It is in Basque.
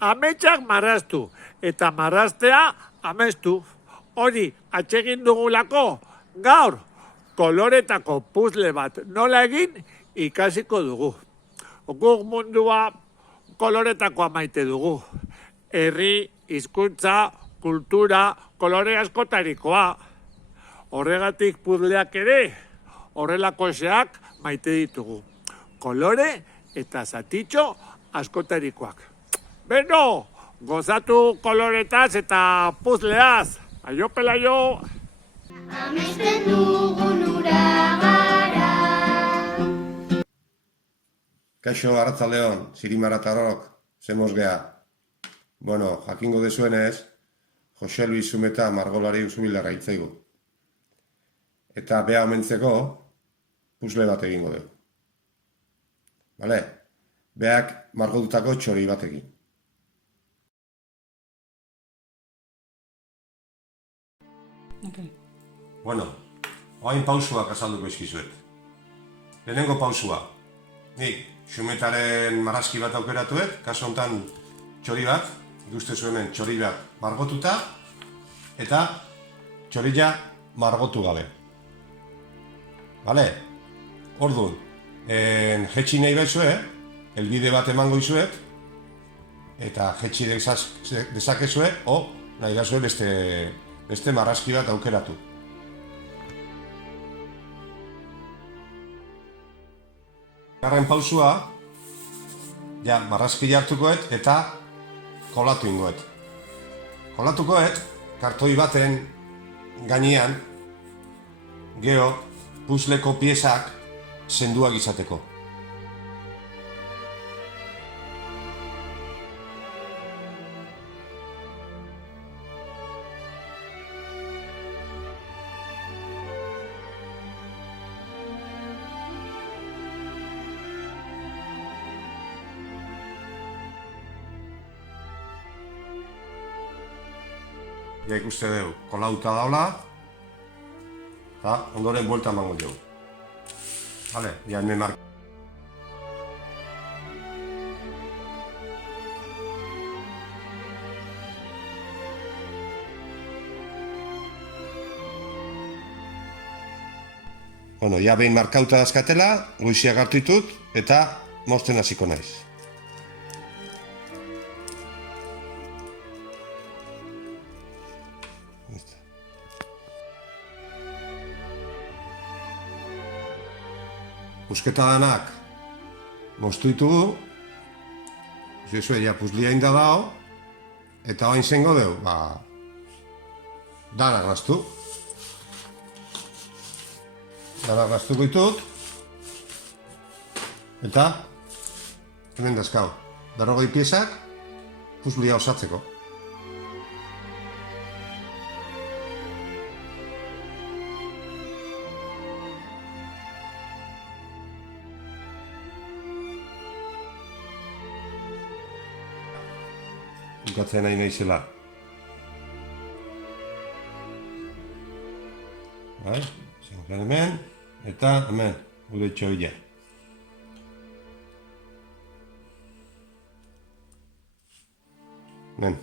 Ametsak marraztu, eta marraztea amestu. Hori, atsegin dugulako, gaur, koloretako puzzle bat nola egin ikasiko dugu. Guk mundua koloretakoa maite dugu. Herri, hizkuntza, kultura, kolore askotarikoa. Horregatik puzzleak ere, horrelako xeak maite ditugu. Kolore eta zatitxo askotarikoak. Beno, gozatu koloretaz eta puzzleaz. Aio pelaio! Amesten dugun ura gara. Kaixo, arratzaldeon, Zirimaratarok, zemoz geha. Bueno, jakingo dezuenez, Jose Luis Zumeta margolari usubilarra itzaigu. Eta beha omentzeko, puzzle bat egingo dugu. Bale? Beak margotutako txori batekin. Bueno, oain pausuak azalduko izkizuet. Lehenengo pausua. Nik, Xumetaren marrazki bat aukeratuet, kaso honetan txori bat, ikuste zuenen txori bat margotuta, eta txorila margotu gabe. Bale? Orduan, jetxi nahi baizue, helbide bat emango izuet, eta jetxi dezakezue, o nahi dazue beste marrazki bat aukeratu. Garren pausua, ja, marrazki hartukoet eta kolatu ingoet. Kolatukoet, kartoi baten gainean, geho, puzzleko piezak senduak izateko. Ja ikuste dugu, kolauta daula, eta ondoren buelta emango dugu. Vale, ja hemen marka. Bueno, ja behin markauta dazkatela, goiziak hartu ditut, eta mozten hasiko naiz. Pusketa danak moztu ditugu, zizue, ja puzlia inda dao, eta oain zengo dugu, danak gaztu. Danak gaztuko ditut, eta hemen dazkau, 40 piezak puzlia osatzeko. Bukatzen nahi nahizela. Bai, zenken hemen, eta hemen, gure txoila. Hemen.